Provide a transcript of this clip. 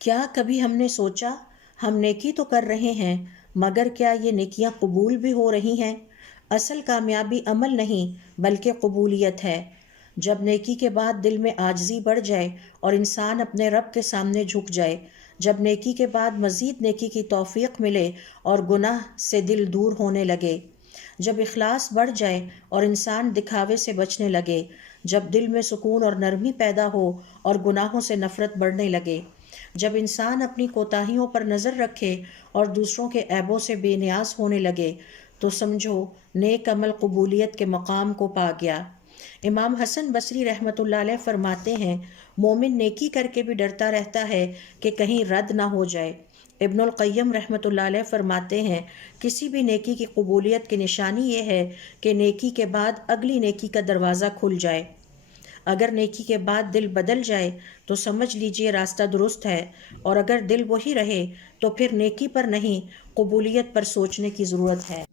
کیا کبھی ہم نے سوچا ہم نیکی تو کر رہے ہیں مگر کیا یہ نیکیاں قبول بھی ہو رہی ہیں؟ اصل کامیابی عمل نہیں بلکہ قبولیت ہے۔ جب نیکی کے بعد دل میں عاجزی بڑھ جائے اور انسان اپنے رب کے سامنے جھک جائے، جب نیکی کے بعد مزید نیکی کی توفیق ملے اور گناہ سے دل دور ہونے لگے، جب اخلاص بڑھ جائے اور انسان دکھاوے سے بچنے لگے، جب دل میں سکون اور نرمی پیدا ہو اور گناہوں سے نفرت بڑھنے لگے، جب انسان اپنی کوتاہیوں پر نظر رکھے اور دوسروں کے عیبوں سے بے نیاز ہونے لگے، تو سمجھو نیک عمل قبولیت کے مقام کو پا گیا۔ امام حسن بصری رحمۃ اللہ علیہ فرماتے ہیں، مومن نیکی کر کے بھی ڈرتا رہتا ہے کہ کہیں رد نہ ہو جائے۔ ابن القیم رحمۃ اللہ علیہ فرماتے ہیں، کسی بھی نیکی کی قبولیت کی نشانی یہ ہے کہ نیکی کے بعد اگلی نیکی کا دروازہ کھل جائے۔ اگر نیکی کے بعد دل بدل جائے تو سمجھ لیجئے راستہ درست ہے، اور اگر دل وہی رہے تو پھر نیکی پر نہیں قبولیت پر سوچنے کی ضرورت ہے۔